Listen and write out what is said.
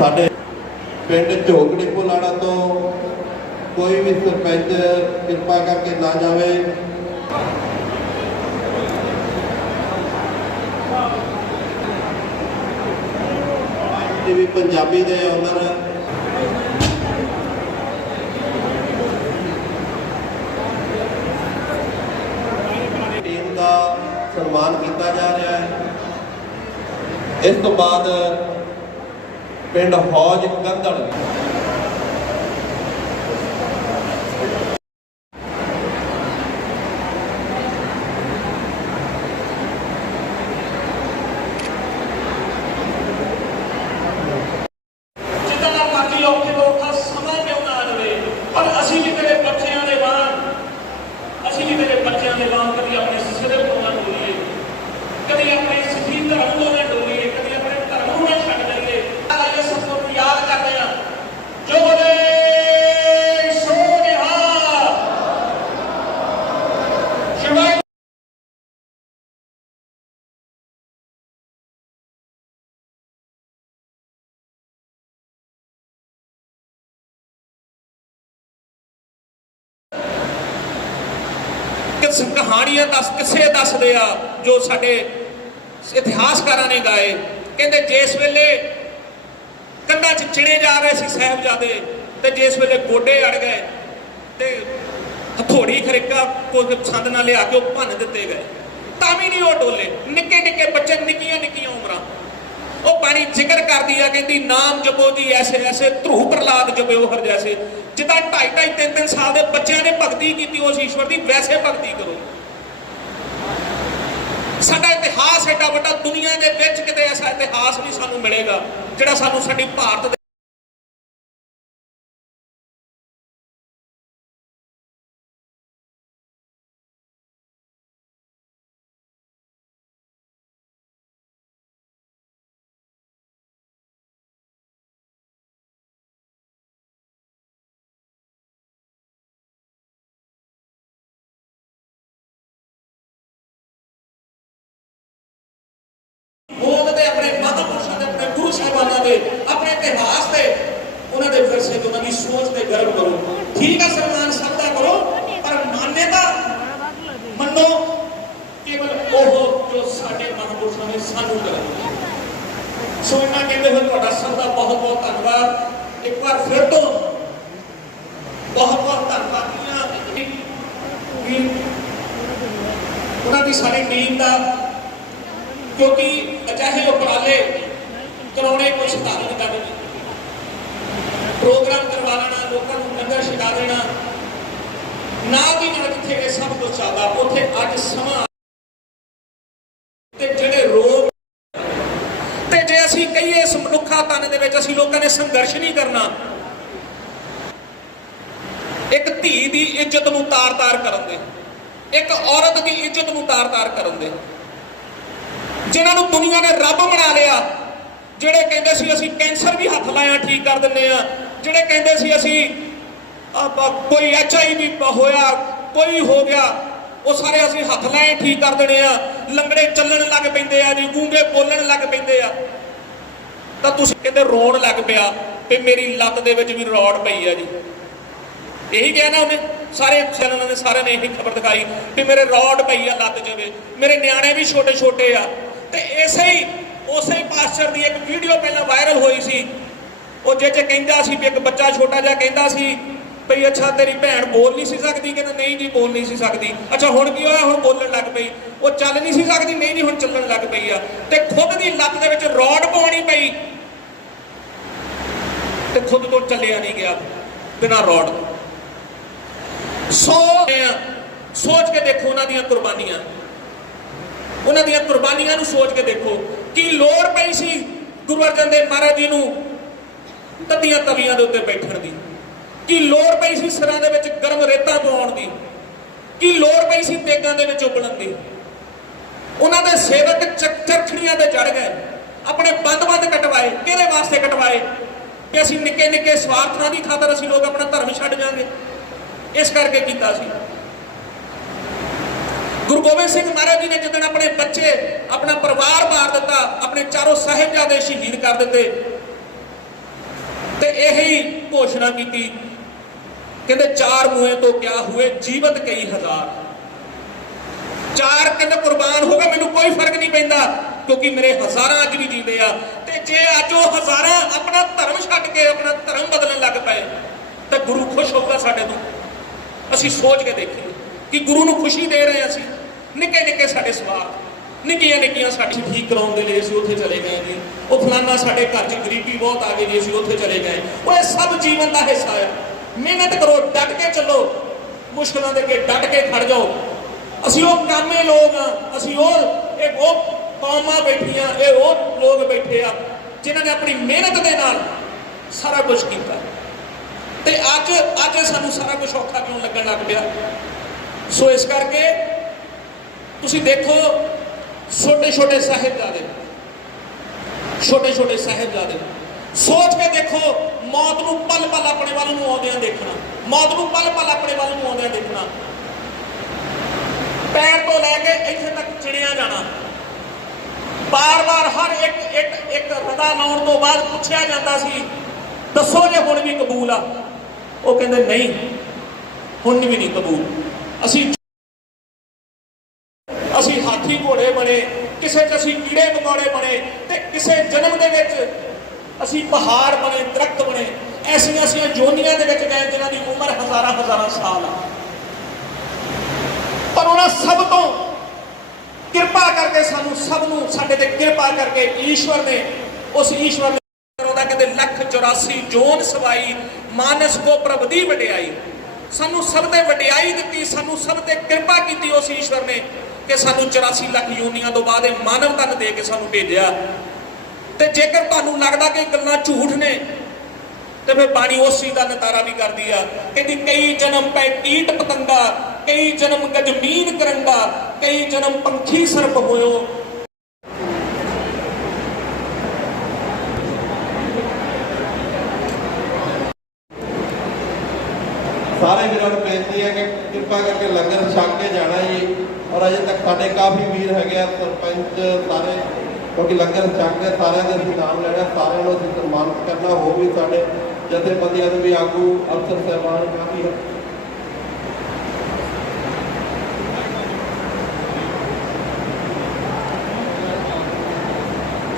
ਸਾਡੇ ਪਿੰਡ ਝੋਕੜੀ ਪੁਲਾੜਾ ਤੋਂ ਕੋਈ ਵੀ ਸਰਪੰਚ ਕਿਰਪਾ ਕਰਕੇ ਨਾ ਜਾਵੇ। ਟੀਵੀ ਪੰਜਾਬੀ ਦੇ ਓਨਰ ਟੀਮ ਦਾ ਸਨਮਾਨ ਕੀਤਾ ਜਾ ਰਿਹਾ ਹੈ। ਇਸ ਤੋਂ ਬਾਅਦ ਪਿੰਡ ਹੌਜ ਕੰਦੜ ਜਿੱਦਾਂ ਦਾ ਮਰਜ਼ੀ ਔਖੇ ਤੋਂ ਔਖਾ ਸਮਾਂ ਕਿਉਂ ਨਾ ਆਵੇ ਪਰ ਅਸੀਂ ਵੀ ਤੇਰੇ ਬੱਚਿਆਂ ਦੇ ਵਾਂਗ ਅਸੀਂ ਵੀ ਤੇਰੇ ਬੱਚਿਆਂ ਦੇ ਵਾਂਗ ਕਦੀ ਆਪਣੇ ਸਿਰ ਤੋਂ ਨਾ ਡੋਲੀਏ ਕਦੀ ਆਪਣੇ ਸਿੱਧੀ ਧਰਮ ਤੋਂ ਨਾ ਡੋਲੀਏ ਕਦੀ ਆਪਣੇ ਧਰਮ ਨੂੰ ਨਾ ਛੱਡ ਜਾਈਏ ਆਈਏ ਸਭ ਨੂੰ ਯਾਦ ਕਰਦੇ ਆ ਜੋ ਬੋਲੇ ਸੋ ਨਿਹਾਲ ਸ਼ਿਵਾਏ ਕਿਸ ਕਹਾਣੀਆਂ ਦੱਸ ਕਿਸੇ ਦੱਸਦੇ ਆ ਜੋ ਸਾਡੇ ਇਤਿਹਾਸਕਾਰਾਂ ਨੇ ਗਾਏ। ਕਹਿੰਦੇ ਜਿਸ ਵੇਲੇ ਕੰਧਾਂ 'ਚ ਚਿਣੇ ਜਾ ਰਹੇ ਸੀ ਸਾਹਿਬਜ਼ਾਦੇ ਤੇ ਜਿਸ ਵੇਲੇ ਗੋਡੇ ਅੜ ਗਏ ਤੇ ਹਥੋੜੀ ਖਰੇਕਾ ਕੋਈ ਪਸੰਦ ਨਾਲ ਲਿਆ ਕੇ ਉਹ ਭੰਨ ਦਿੱਤੇ ਗਏ। ਤਾਂ ਵੀ ਨਹੀਂ ਉਹ ਡੋਲੇ। ਨਿੱਕੇ ਨਿੱਕੇ ਬੱਚੇ ਨਿੱਕੀਆਂ ਨਿੱਕੀਆਂ ਬਾਣੀ ਜ਼ਿਕਰ ਕਰਦੀ ਆ, ਕਹਿੰਦੀ ਨਾਮ ਜਪੋ ਜੀ, ਐਸੇ ਐਸੇ ਧਰੂ ਪ੍ਰਲਾਦ ਜਪਿਓ ਹਰ ਜੈਸੇ। ਜਿੱਦਾਂ ਢਾਈ ਢਾਈ, ਤਿੰਨ ਤਿੰਨ ਸਾਲ ਦੇ ਬੱਚਿਆਂ ਨੇ ਭਗਤੀ ਕੀਤੀ, ਉਸ ਈਸ਼ਵਰ ਦੀ, ਵੈਸੇ ਭਗਤੀ ਕਰੋ। ਸਾਡਾ ਇਤਿਹਾਸ ਐਡਾ ਵੱਡਾ, ਦੁਨੀਆ ਦੇ ਵਿੱਚ ਕਿਤੇ ਐਸਾ ਇਤਿਹਾਸ ਨਹੀਂ ਸਾਨੂੰ ਮਿਲੇਗਾ, ਜਿਹੜਾ ਸਾਨੂੰ ਸਾਡੀ ਭਾਰਤ ਦੇ ਆਪਣੇ ਮਹਾਂਪੁਰਸ਼ਾਂ ਦੇ ਆਪਣੇ ਗੁਰੂ ਸਾਹਿਬਾਨਾਂ ਦੇ ਆਪਣੇ ਇਤਿਹਾਸ ਦੇ ਉਹਨਾਂ ਦੇ ਵਿਰਸੇ ਤੇ ਉਹਨਾਂ ਦੀ ਸੋਚ ਤੇ ਗਰਵ ਕਰੋ ਠੀਕ ਹੈ ਸਨਮਾਨ ਸਭ ਦਾ ਕਰੋ ਪਰ ਮਾਨੇਤਾ ਮੰਨੋ ਕੇਵਲ ਉਹ ਜੋ ਸਾਡੇ ਮਹਾਂਪੁਰਸ਼ਾਂ ਨੇ ਸਾਨੂੰ ਕਰਾਈ ਸੋ ਇਹਨਾਂ ਕਹਿੰਦੇ ਹੋਏ ਤੁਹਾਡਾ ਸਭ ਦਾ ਬਹੁਤ ਬਹੁਤ ਧੰਨਵਾਦ ਇੱਕ ਵਾਰ ਫਿਰ ਤੋਂ ਬਹੁਤ ਬਹੁਤ ਧੰਨਵਾਦੀਆਂ ਵੀ ਉਹਨਾਂ ਦੀ ਸਾਰੀ ਟੀਮ ਦਾ ਕਿਉਂਕਿ ਅਜਿਹੇ ਉਪਰਾਲੇ ਕਰਾਉਣੇ ਕੋਈ ਸਧਾਰਨ ਗੱਲ ਨਹੀਂ। ਪ੍ਰੋਗਰਾਮ ਕਰਵਾ ਲੈਣਾ, ਲੋਕਾਂ ਨੂੰ ਲੰਗਰ ਛਕਾ ਦੇਣਾ, ਨਾ ਵੀ ਨਾ ਜਿੱਥੇ ਇਹ ਸਭ ਕੁਝ ਚੱਲਦਾ, ਉੱਥੇ ਅੱਜ ਸਮਾਂ ਤੇ ਜਿਹੜੇ ਰੋਗ ਤੇ ਜੇ ਅਸੀਂ ਕਹੀਏ ਇਸ ਮਨੁੱਖਾ ਤਨ ਦੇ ਵਿੱਚ ਅਸੀਂ ਲੋਕਾਂ ਨੇ ਸੰਘਰਸ਼ ਨਹੀਂ ਕਰਨਾ, ਇੱਕ ਧੀ ਦੀ ਇੱਜ਼ਤ ਨੂੰ ਤਾਰ-ਤਾਰ ਕਰਨ ਦੇ, ਇੱਕ ਔਰਤ ਦੀ ਇੱਜ਼ਤ ਨੂੰ ਤਾਰ-ਤਾਰ ਕਰਨ ਦੇ। ਜਿਨ੍ਹਾਂ ਨੂੰ ਦੁਨੀਆ ਨੇ ਰੱਬ ਬਣਾ ਲਿਆ ਜਿਹੜੇ ਕਹਿੰਦੇ ਸੀ ਅਸੀਂ ਕੈਂਸਰ ਵੀ ਹੱਥ ਲਾਇਆ ਠੀਕ ਕਰ ਦਿੰਨੇ ਆ ਜਿਹੜੇ ਕਹਿੰਦੇ ਸੀ ਅਸੀਂ ਆ, ਬ- ਕੋਈ ਐਚਆਈਵੀ ਹੋਇਆ ਕੋਈ ਹੋ ਗਿਆ ਉਹ ਸਾਰੇ ਅਸੀਂ ਹੱਥ ਲਾਏ ਠੀਕ ਕਰ ਦੇਣੇ ਆ ਲੰਗੜੇ ਚੱਲਣ ਲੱਗ ਪੈਂਦੇ ਆ ਜੀ ਗੂੰਗੇ ਬੋਲਣ ਲੱਗ ਪੈਂਦੇ ਆ। ਤਾਂ ਤੁਸੀਂ ਕਹਿੰਦੇ ਰੋਣ ਲੱਗ ਪਿਆ ਤੇ ਮੇਰੀ ਲੱਤ ਦੇ ਵਿੱਚ ਵੀ ਰੋੜ ਪਈ ਆ ਜੀ। ਇਹੀ ਕਿਹਾ ਨਾ ਉਹਨੇ ਸਾਰੇ ਚੈਨਲਾਂ ਨੇ ਸਾਰਿਆਂ ਨੇ ਇਹੀ ਖਬਰ ਦਿਖਾਈ ਕਿ ਮੇਰੇ ਰੌਡ ਪਈ ਆ ਲੱਤ 'ਚ ਮੇਰੇ ਨਿਆਣੇ ਵੀ ਛੋਟੇ ਛੋਟੇ ਆ। ਤੇ ਇਸੇ ਹੀ, ਉਸੇ ਹੀ ਪਾਸਚਰ ਦੀ ਇੱਕ ਵੀਡੀਓ ਪਹਿਲਾਂ ਵਾਇਰਲ ਹੋਈ ਸੀ। ਉਹ ਜੇ ਜੇ ਕਹਿੰਦਾ ਸੀ ਵੀ ਇੱਕ ਬੱਚਾ ਛੋਟਾ ਜਿਹਾ ਕਹਿੰਦਾ ਸੀ ਭਈ ਅੱਛਾ, ਤੇਰੀ ਭੈਣ ਬੋਲ ਨਹੀਂ ਸੀ ਸਕਦੀ, ਕਹਿੰਦਾ ਨਹੀਂ ਜੀ, ਬੋਲ ਨਹੀਂ ਸੀ ਸਕਦੀ। ਅੱਛਾ, ਹੁਣ ਕੀ ਹੋਇਆ? ਹੁਣ ਬੋਲਣ ਲੱਗ ਪਈ। ਉਹ ਚੱਲ ਨਹੀਂ ਸੀ ਸਕਦੀ, ਨਹੀਂ ਜੀ, ਹੁਣ ਚੱਲਣ ਲੱਗ ਪਈ ਆ। ਤੇ ਖੁਦ ਦੀ ਲੱਤ ਦੇ ਵਿੱਚ ਰੋਡ ਪਾਉਣੀ ਪਈ। ਤੇ ਖੁਦ ਤੋਂ ਚੱਲਿਆ ਨਹੀਂ ਗਿਆ, ਬਿਨਾਂ ਰੋਡ ਤੋਂ। ਸੋ, ਸੋਚ ਕੇ ਦੇਖੋ ਉਹਨਾਂ ਦੀਆਂ ਕੁਰਬਾਨੀਆਂ। ਉਹਨਾਂ ਦੀਆਂ ਕੁਰਬਾਨੀਆਂ ਨੂੰ ਸੋਚ ਕੇ ਦੇਖੋ। ਕੀ ਲੋੜ ਪਈ ਸੀ ਗੁਰੂ ਅਰਜਨ ਦੇਵ ਮਹਾਰਾਜ ਜੀ ਨੂੰ ਤੱਤੀਆਂ ਤਵੀਆਂ ਦੇ ਉੱਤੇ ਬੈਠਣ ਦੀ? ਕੀ ਲੋੜ ਪਈ ਸੀ ਸਿਰਾਂ ਦੇ ਵਿੱਚ ਗਰਮ ਰੇਤਾ ਪਵਾਉਣ ਦੀ? ਕੀ ਲੋੜ ਪਈ ਸੀ ਤੇਗਾਂ ਦੇ ਵਿੱਚ ਉਬਲਣ ਦੀ? ਉਹਨਾਂ ਦੇ ਸੇਵਕ ਚੱਕ- ਚਰਖੜੀਆਂ ਤੇ ਚੜ ਗਏ। ਆਪਣੇ ਬੰਦ-ਬੰਦ ਕਟਵਾਏ। ਕਿਹਦੇ ਵਾਸਤੇ ਕਟਵਾਏ? ਕਿ ਅਸੀਂ ਨਿੱਕੇ ਨਿੱਕੇ ਸਵਾਰਥਾਂ ਦੀ ਖਾਤਰ ਅਸੀਂ ਲੋਕ ਆਪਣਾ ਧਰਮ ਛੱਡ ਜਾਾਂਗੇ। ਇਸ ਕਰਕੇ ਕੀਤਾ ਸੀ। ਗੁਰੂ ਗੋਬਿੰਦ ਸਿੰਘ ਮਹਾਰਾਜ ਜੀ ਨੇ ਜਦੋਂ ਆਪਣੇ ਬੱਚੇ, ਆਪਣਾ ਪਰਿਵਾਰ ਮਾਰ ਦਿੱਤਾ, ਆਪਣੇ ਚਾਰੋਂ ਸਾਹਿਬਜ਼ਾਦੇ ਸ਼ਹੀਦ ਕਰ ਦਿੱਤੇ, ਤੇ ਇਹੀ ਘੋਸ਼ਣਾ ਕੀਤੀ, ਕਹਿੰਦੇ ਚਾਰ ਮੂਏ ਤੋਂ ਕਿਆ ਹੋਏ, ਜੀਵਤ ਕਈ ਹਜ਼ਾਰ। ਚਾਰ ਕਹਿੰਦੇ ਕੁਰਬਾਨ ਹੋ ਗਏ, ਮੈਨੂੰ ਕੋਈ ਫ਼ਰਕ ਨਹੀਂ ਪੈਂਦਾ, ਕਿਉਂਕਿ ਮੇਰੇ ਹਜ਼ਾਰਾਂ ਅੱਜ ਵੀ ਜੀਂਦੇ ਆ, ਤੇ ਜੇ ਅੱਜ ਉਹ ਹਜ਼ਾਰਾਂ ਆਪਣਾ ਧਰਮ ਛੱਡ ਕੇ ਆਪਣਾ ਧਰਮ ਬਦਲਣ ਲੱਗ ਪਏ, ਤਾਂ ਗੁਰੂ ਖੁਸ਼ ਹੋਊਗਾ ਸਾਡੇ ਤੋਂ। ਅਸੀਂ ਸੋਚ ਕੇ ਦੇਖੀਏ ਕਿ ਗੁਰੂ ਨੂੰ ਖੁਸ਼ੀ ਦੇ ਰਹੇ ਅਸੀਂ। ਨਿੱਕੇ ਨਿੱਕੇ ਸਾਡੇ ਸਵਾਲ, ਨਿੱਕੀਆਂ ਨਿੱਕੀਆਂ ਸਾਡੀ ਠੀਕ ਕਰਾਉਣ ਦੇ ਲਈ ਅਸੀਂ ਉੱਥੇ ਚਲੇ ਗਏ ਜੀ ਉਹ ਫਲਾਨਾ ਸਾਡੇ ਘਰ 'ਚ ਗਰੀਬੀ ਬਹੁਤ ਆ ਗਈ ਜੀ ਅਸੀਂ ਉੱਥੇ ਚਲੇ ਗਏ। ਉਹ ਇਹ ਸਭ ਜੀਵਨ ਦਾ ਹਿੱਸਾ ਆ। ਮਿਹਨਤ ਕਰੋ, ਡਟ ਕੇ ਚੱਲੋ। ਮੁਸ਼ਕਲਾਂ ਦੇ ਅੱਗੇ ਡਟ ਕੇ ਖੜ ਜਾਓ। ਅਸੀਂ ਉਹ ਕਾਮੇ ਲੋਕ ਆ, ਅਸੀਂ ਉਹ, ਇਹ ਉਹ ਕੌਮਾਂ ਬੈਠੀਆਂ, ਇਹ ਉਹ ਲੋਕ ਬੈਠੇ ਆ, ਜਿਨ੍ਹਾਂ ਨੇ ਆਪਣੀ ਮਿਹਨਤ ਦੇ ਨਾਲ ਸਾਰਾ ਕੁਝ ਕੀਤਾ। ਤੇ ਅੱਜ ਅੱਜ ਸਾਨੂੰ ਸਾਰਾ ਕੁਝ ਔਖਾ ਕਿਉਂ ਲੱਗਣ ਲੱਗ ਪਿਆ? ਸੋ ਇਸ ਕਰਕੇ ਤੁਸੀਂ ਦੇਖੋ, ਛੋਟੇ ਛੋਟੇ ਸਾਹਿਬਜ਼ਾਦੇ, ਛੋਟੇ ਛੋਟੇ ਸਾਹਿਬਜ਼ਾਦੇ। ਸੋਚ ਕੇ ਦੇਖੋ, ਮੌਤ ਨੂੰ ਪਲ ਪਲ ਆਪਣੇ ਵੱਲ ਨੂੰ ਆਉਂਦਿਆਂ ਦੇਖਣਾ, ਮੌਤ ਨੂੰ ਪਲ ਪਲ ਆਪਣੇ ਵੱਲ ਨੂੰ ਆਉਂਦਿਆਂ ਦੇਖਣਾ। ਪੈਰ ਤੋਂ ਲੈ ਕੇ ਇੱਥੇ ਤੱਕ ਚਿੜਿਆ ਜਾਣਾ। ਬਾਰ-ਬਾਰ ਹਰ ਇੱਕ ਇੱਕ ਇੱਕ ਰਦਾ ਲਾਉਣ ਤੋਂ ਬਾਅਦ ਪੁੱਛਿਆ ਜਾਂਦਾ ਸੀ, ਦੱਸੋ ਜੇ ਹੁਣ ਵੀ ਕਬੂਲ ਆ? ਉਹ ਕਹਿੰਦੇ, ਨਹੀਂ, ਹੁਣ ਵੀ ਨਹੀਂ ਕਬੂਲ। ਅਸੀਂ ਅਸੀਂ ਘੋੜੇ ਬਣੇ, ਕਿਸੇ ਚ ਅਸੀਂ ਕੀੜੇ ਮਕੌੜੇ ਬਣੇ ਤੇ ਕਿਸੇ ਜਨਮ ਦੇ ਵਿੱਚ ਅਸੀਂ ਪਹਾੜ ਬਣੇ, ਦਰਖਤ ਬਣੇ, ਐਸੀਆਂ ਐਸੀਆਂ ਜੋਨੀਆਂ ਦੇ ਵਿੱਚ ਗਏ ਜਿਨ੍ਹਾਂ ਦੀ ਉਮਰ ਹਜ਼ਾਰਾਂ ਹਜ਼ਾਰਾਂ ਸਾਲ ਆ। ਪਰ ਉਹਨਾਂ ਸਭ ਤੋਂ ਕਿਰਪਾ ਕਰਕੇ ਸਾਨੂੰ ਸਭ ਨੂੰ ਸਾਡੇ ਤੇ ਕਿਰਪਾ ਕਰਕੇ ਈਸ਼ਵਰ ਨੇ ਉਸ ਈਸ਼ਵਰ ਨੇ ਉਹਦਾ ਕਹਿੰਦੇ ਲੱਖ 84 ਜੋਨ ਸਵਾਈ, ਮਾਨਸ ਕੋ ਪ੍ਰਭ ਦੀ ਵਡਿਆਈ ਸਾਨੂੰ ਸਭ ਤੇ ਵਡਿਆਈ ਦਿੱਤੀ, ਸਾਨੂੰ ਸਭ ਤੇ ਕਿਰਪਾ ਕੀਤੀ ਉਸ ਈਸ਼ਵਰ ਨੇ। ਕਿ ਸਾਨੂੰ 84 ਲੱਖ ਯੋਨੀਆਂ ਤੋਂ ਬਾਅਦ ਇਹ ਮਾਨਵ ਤਨ ਦੇ ਕੇ ਸਾਨੂੰ ਭੇਜਿਆ। ਤੇ ਜੇਕਰ ਤੁਹਾਨੂੰ ਲੱਗਦਾ ਕਿ ਗੱਲਾਂ ਝੂਠ ਨੇ, ਤੇ ਫਿਰ ਬਾਣੀ ਉਸ ਚੀਜ਼ ਦਾ ਨਤਾਰਾ ਵੀ ਕਰਦੀ ਆ ਕਹਿੰਦੀ ਕਈ ਜਨਮ ਪੈ ਕੀਟ ਪਤੰਗਾ, ਕਈ ਜਨਮ ਗਜਮੀਨ ਕਰੰਗਾ, ਕਈ ਜਨਮ ਪੰਖੀ ਸਰਪ ਹੋਇਓ। ਸਾਰੇ ਵੀਰਾਂ ਨੂੰ ਬੇਨਤੀ ਹੈ ਕਿ ਕਿਰਪਾ ਕਰਕੇ ਲੰਗਰ ਛਕ ਕੇ ਜਾਣਾ ਜੀ। ਔਰ ਅਜੇ ਤੱਕ ਸਾਡੇ ਕਾਫੀ ਵੀਰ ਹੈਗੇ ਆ, ਸਰਪੰਚ ਸਾਰੇ, ਕਿਉਂਕਿ ਲੰਗਰ ਛਕ ਕੇ ਸਾਰਿਆਂ ਦੇ ਅਸੀਂ ਨਾਮ ਲੈਣਾ ਸਾਰਿਆਂ ਨੂੰ ਅਸੀਂ ਸਨਮਾਨਿਤ ਕਰਨਾ, ਹੋਰ ਵੀ ਸਾਡੇ ਜਥੇਬੰਦੀਆਂ ਦੇ ਵੀ ਆਗੂ ਅਫਸਰ ਸਹਿਬਾਨ ਕਾਫੀ